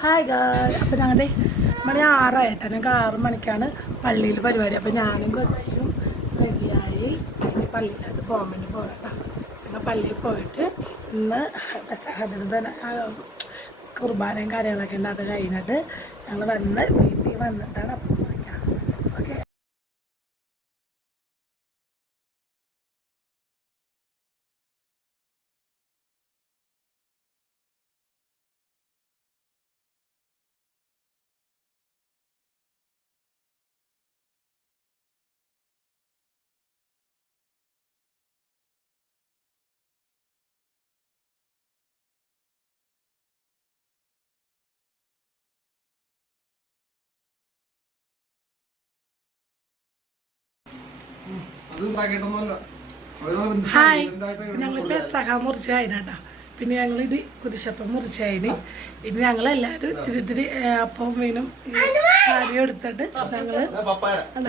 Hi ഗായ് അപ്പം ഞങ്ങളുടെ മണി ആറായിട്ട് ഞങ്ങൾക്ക് ആറ് മണിക്കാണ് പള്ളിയിൽ പരിപാടി. അപ്പം ഞാനും കൊച്ചും റെഡിയായി. ഇനി പള്ളിയിലായിട്ട് പോകാൻ വേണ്ടി പോകട്ടോ ഞങ്ങൾ പള്ളിയിൽ പോയിട്ട് ഇന്ന് സഹദൃതന കുർബാനയും കാര്യങ്ങളൊക്കെ ഉണ്ട് അത് കഴിഞ്ഞിട്ട് ഞങ്ങൾ വന്ന് വീട്ടിൽ വന്നിട്ടാണ് അപ്പം ഹായ്. ഞങ്ങൾ പെസഹ മുറിച്ച് കഴിഞ്ഞാ പിന്നെ ഞങ്ങൾ ഇത് കുരിശപ്പം മുറിച്ച് കഴിഞ്ഞ് ഇനി ഞങ്ങൾ എല്ലാവരും ഇത്തിരി ഇത്തിരി അപ്പവും മീനും കാര്യം എടുത്തിട്ട് ഞങ്ങൾ അല്ല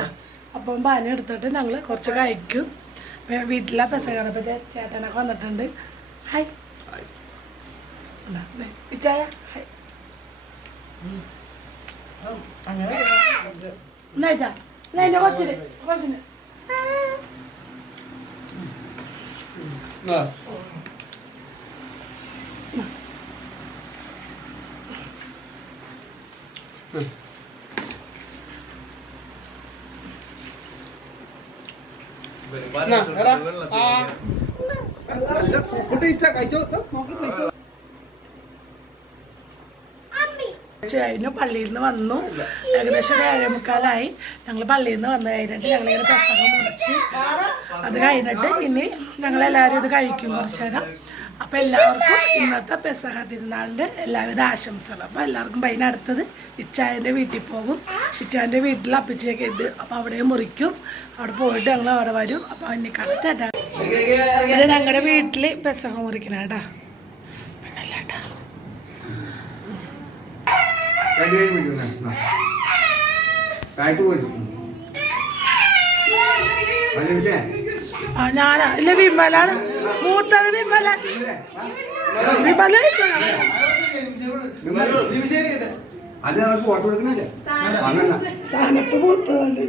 അപ്പം പാനും എടുത്തിട്ട് ഞങ്ങൾ കുറച്ച് കഴിക്കും. വീട്ടിലെ ചേ- ചേട്ടനൊക്കെ വന്നിട്ടുണ്ട്. ഹായ്. അല്ല, ദേ, ഇച്ചായ ഹായ് എന്നാ ഇച്ചാ എന്നാ എന്റെ കൊച്ചിന് കൊച്ചിന് കഴിച്ചോ നോക്കി കഴിഞ്ഞു പള്ളിയിൽ നിന്ന് വന്നു. ഏകദേശം ഒരു ഏഴേ മുക്കാലായി ഞങ്ങൾ പള്ളിയിൽ നിന്ന് വന്നു. കഴിഞ്ഞിട്ട് ഞങ്ങളിങ്ങനെ പ്രസംഗം മുറിച്ച്. അത് കഴിഞ്ഞിട്ട് ഇനി ഞങ്ങളെല്ലാവരും ഇത് കഴിക്കും കുറച്ച് നേരം. അപ്പം എല്ലാവർക്കും ഇന്നത്തെ പെസഹ തിരുനാളിന്റെ എല്ലാവിധ ആശംസകളും. അപ്പം എല്ലാവർക്കും പൈന അടുത്തത് ഇച്ചായന്റെ വീട്ടിൽ പോകും. ഇച്ചായന്റെ വീട്ടിൽ അപ്പച്ചയൊക്കെ ഉണ്ട്. അപ്പം അവിടെ മുറിക്കും. അവിടെ പോയിട്ട് ഞങ്ങൾ അവിടെ വരും. അപ്പം ചേട്ടാ ഇത് ഞങ്ങളുടെ വീട്ടിൽ പെസഹ മുറിക്കണം കേട്ടാ താഴ്ത്തു പോയിട്ടു ഇല്ല വിമലാണ്. മൂത്തത് വിമല വിമല. അത് അവർക്ക് വോട്ട് കൊടുക്കണല്ലേ സ്ഥാനത്ത് മൂത്തതാണ്.